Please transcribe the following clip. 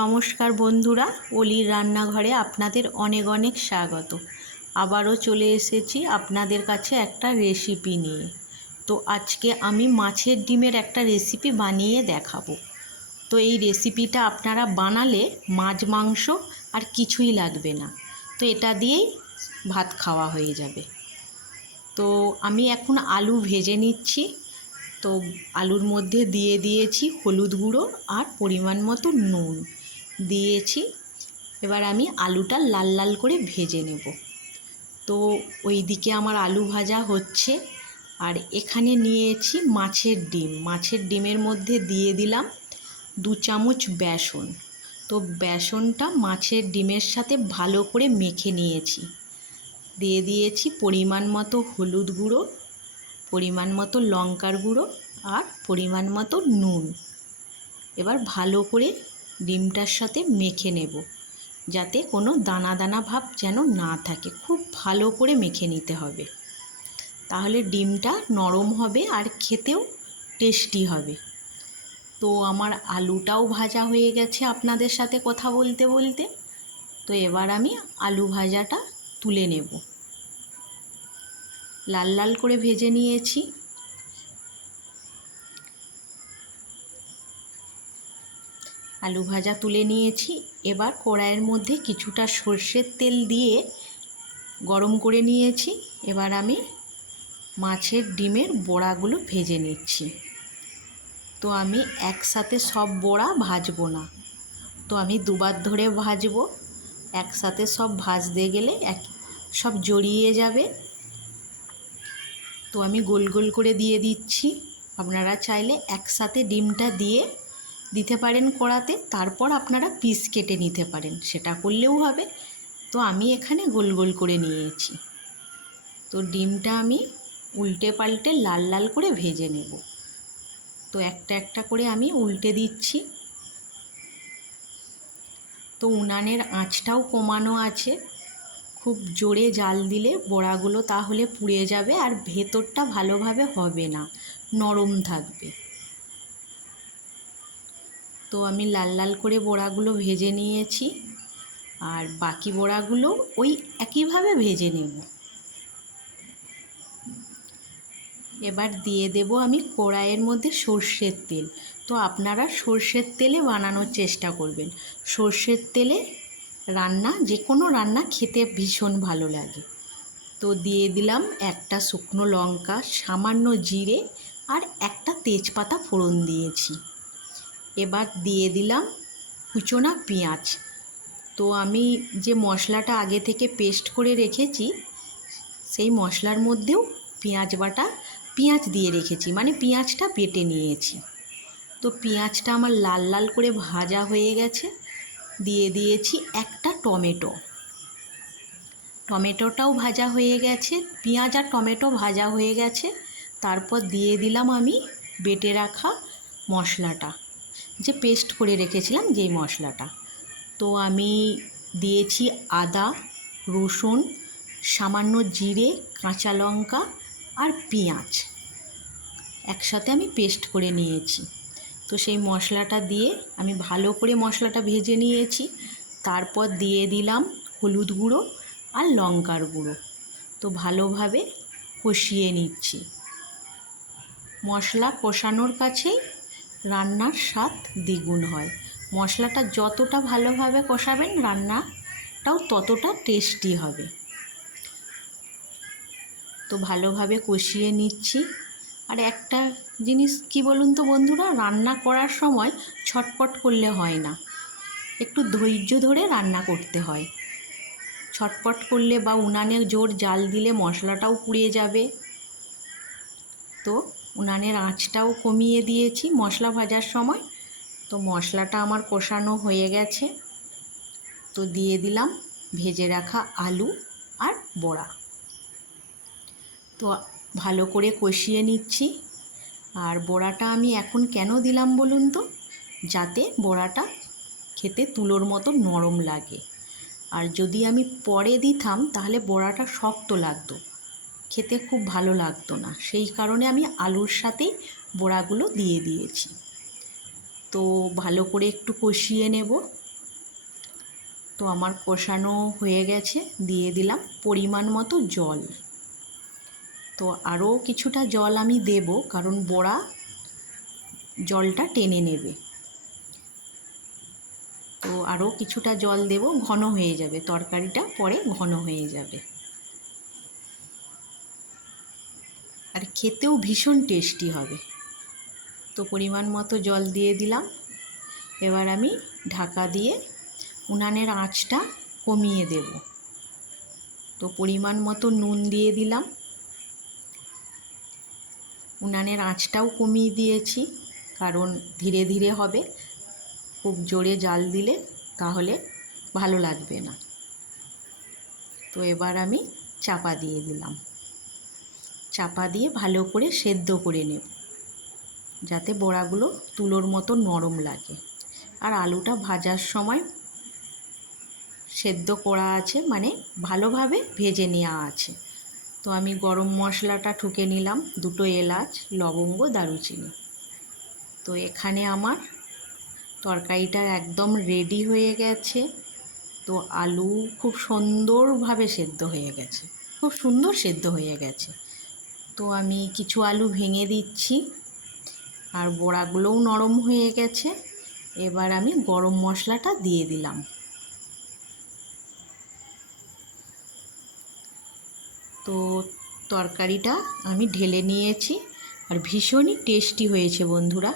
নমস্কার বন্ধুরা, অলির রান্নাঘরে আপনাদের অনেক অনেক স্বাগত। আবারও চলে এসেছি আপনাদের কাছে একটা রেসিপি নিয়ে। তো আজকে আমি মাছের ডিমের একটা রেসিপি বানিয়ে দেখাবো। তো এই রেসিপিটা আপনারা বানালে মাছ মাংস আর কিছুই লাগবে না, তো এটা দিয়েই ভাত খাওয়া হয়ে যাবে। তো আমি এখন আলু ভেজে নিচ্ছি। তো আলুর মধ্যে দিয়ে দিয়েছি হলুদ গুঁড়ো আর পরিমাণ মতো নুন দিয়েছি। এবার আমি আলুটা লাল লাল করে ভেজে নেব। তো ওইদিকে আমার আলু ভাজা হচ্ছে, আর এখানে নিয়েছি মাছের ডিম। মাছের ডিমের মধ্যে দিয়ে দিলাম 2 চামচ বেসন। তো বেসনটা মাছের ডিমের সাথে ভালো করে মেখে নিয়েছি। দিয়ে দিয়েছি পরিমাণ মতো হলুদ গুঁড়ো, পরিমাণ মতো লঙ্কার গুঁড়ো আর পরিমাণ মতো নুন। এবার ভালো করে ডিমটার সাথে মেখে নেব, যাতে কোনো দানা দানা ভাব যেন না থাকে। খুব ভালো করে মেখে নিতে হবে, তাহলে ডিমটা নরম হবে আর খেতেও টেস্টি হবে। তো আমার আলুটাও ভাজা হয়ে গেছে আপনাদের সাথে কথা বলতে বলতে। তো এবার আমি আলু ভাজাটা তুলে নেব। লাল লাল করে ভেজে নিয়েছি। আলু ভাজা তুলে নিয়েছি। এবার কড়াইয়ের মধ্যে কিছুটা সর্ষের তেল দিয়ে গরম করে নিয়েছি। এবার আমি মাছের ডিমের বড়াগুলো ভেজে নিচ্ছি। তো আমি একসাথে সব বড়া ভাজবো না, তো আমি দুবার ধরে ভাজবো। একসাথে সব ভাজতে গেলে সব জড়িয়ে যাবে। তো আমি গোল গোল করে দিয়ে দিচ্ছি। আপনারা চাইলে একসাথে ডিমটা দিয়ে দিতে পারেন কড়াতে, তারপর আপনারা পিস কেটে নিতে পারেন, সেটা করলেও হবে। তো আমি এখানে গোল গোল করে নিয়েছি। তো ডিমটা আমি উল্টে পাল্টে লাল লাল করে ভেজে নেব। তো একটা একটা করে আমি উল্টে দিচ্ছি। তো উনানের আঁচটাও কমানো আছে। খুব জোরে জাল দিলে বড়াগুলো তাহলে পুড়ে যাবে আর ভেতরটা ভালোভাবে হবে না, নরম থাকবে। তো আমি লাল লাল করে বড়াগুলো ভেজে নিয়েছি, আর বাকি বড়াগুলো ওই একইভাবে ভেজে নেব। এবার দিয়ে দেব আমি কড়াইয়ের মধ্যে সর্ষের তেল। তো আপনারা সর্ষের তেলে বানানোর চেষ্টা করবেন। সর্ষের তেলে রান্না, যে কোনো রান্না খেতে ভীষণ ভালো লাগে। তো দিয়ে দিলাম একটা শুকনো লঙ্কা, সামান্য জিরে আর একটা তেজপাতা ফোড়ন দিয়েছি। এবার দিয়ে দিলাম কুচনো পেঁয়াজ। তো আমি যে মশলাটা আগে থেকে পেস্ট করে রেখেছি, সেই মশলার মধ্যেও পেঁয়াজ দিয়ে রেখেছি, মানে পেঁয়াজটা বেটে নিয়েছি। তো পেঁয়াজটা আমার লাল লাল করে ভাজা হয়ে গেছে। দিয়ে দিয়েছি একটা টমেটোটাও ভাজা হয়ে গেছে। পেঁয়াজ আর টমেটো ভাজা হয়ে গেছে। তারপর দিয়ে দিলাম আমি বেটে রাখা মশলাটা, যে পেস্ট করে রেখেছিলাম যেই মশলাটা। তো আমি দিয়েছি আদা, রসুন, সামান্য জিরে, কাঁচা লঙ্কা আর পেঁয়াজ একসাথে আমি পেস্ট করে নিয়েছি। তো সেই মশলাটা দিয়ে আমি ভালো করে মশলাটা ভেজে নিয়েছি। তারপর দিয়ে দিলাম হলুদ গুঁড়ো আর লঙ্কার গুঁড়ো। তো ভালোভাবে কষিয়ে নিচ্ছি। মশলা কষানোর কাছেই রান্নার স্বাদ দ্বিগুণ হয়। মশলাটা যতটা ভালোভাবে কষাবেন, রান্নাটাও ততটা টেস্টি হবে। তো ভালোভাবে কষিয়ে নিচ্ছি। আর একটা জিনিস কি বলুন তো বন্ধুরা, রান্না করার সময় ছটপট করলে হয় না, একটু ধৈর্য ধরে রান্না করতে হয়। ছটপট করলে বা উনানে জোর জাল দিলে মশলাটাও পুড়ে যাবে। তো উনানের আঁচটাও কমিয়ে দিয়েছি মশলা ভাজার সময়। তো মশলাটা আমার কষানো হয়ে গেছে। তো দিয়ে দিলাম ভেজে রাখা আলু আর বড়া। তো ভালো করে কষিয়ে নিচ্ছি। আর বড়াটা আমি এখন কেন দিলাম বলুন তো, যাতে বড়াটা খেতে তুলোর মতো নরম লাগে। আর যদি আমি পরে দিতাম তাহলে বড়াটা শক্ত লাগতো, খেতে খুব ভালো লাগতো না। সেই কারণে আমি আলুর সাথেই বড়াগুলো দিয়ে দিয়েছি। তো ভালো করে একটু কষিয়ে নেব। তো আমার কষানো হয়ে গেছে, দিয়ে দিলাম পরিমাণ মতো জল। তো আরও কিছুটা জল আমি দেব, কারণ বড়া জলটা টেনে নেবে। তো আরও কিছুটা জল দেব, ঘন হয়ে যাবে তরকারিটা, পরে ঘন হয়ে যাবে। আর খেতেও ভীষণ টেস্টি হবে। তো পরিমাণ মতো জল দিয়ে দিলাম। এবার আমি ঢাকা দিয়ে উনানের আঁচটা কমিয়ে দেব। তো পরিমাণ মতো নুন দিয়ে দিলাম। উনানের আঁচটাও কমিয়ে দিয়েছি, কারণ ধীরে ধীরে হবে, খুব জোরে জাল দিলে তাহলে ভালো লাগবে না। তো এবার আমি চাপা দিয়ে দিলাম। চাপা দিয়ে ভালো করে সেদ্ধ করে নেব, যাতে বড়াগুলো তুলোর মতো নরম লাগে। আর আলুটা ভাজার সময় সেদ্ধ করা আছে, মানে ভালোভাবে ভেজে নেওয়া আছে। তো আমি গরম মশলাটা ঠুকে নিলাম, 2 এলাচ, লবঙ্গ, দারুচিনি। তো এখানে আমার তরকারিটা একদম রেডি হয়ে গেছে। তো আলু খুব সুন্দরভাবে সেদ্ধ হয়ে গেছে, খুব সুন্দর সেদ্ধ হয়ে গেছে। তো আমি কিছু আলু ভেঙে দিচ্ছি, আর বড়াগুলোও নরম হয়ে গেছে। এবার আমি গরম মশলাটা দিয়ে দিলাম। তো তরকারিটা আমি ঢেলে নিয়েছি, আর ভীষণই টেস্টি হয়েছে বন্ধুরা।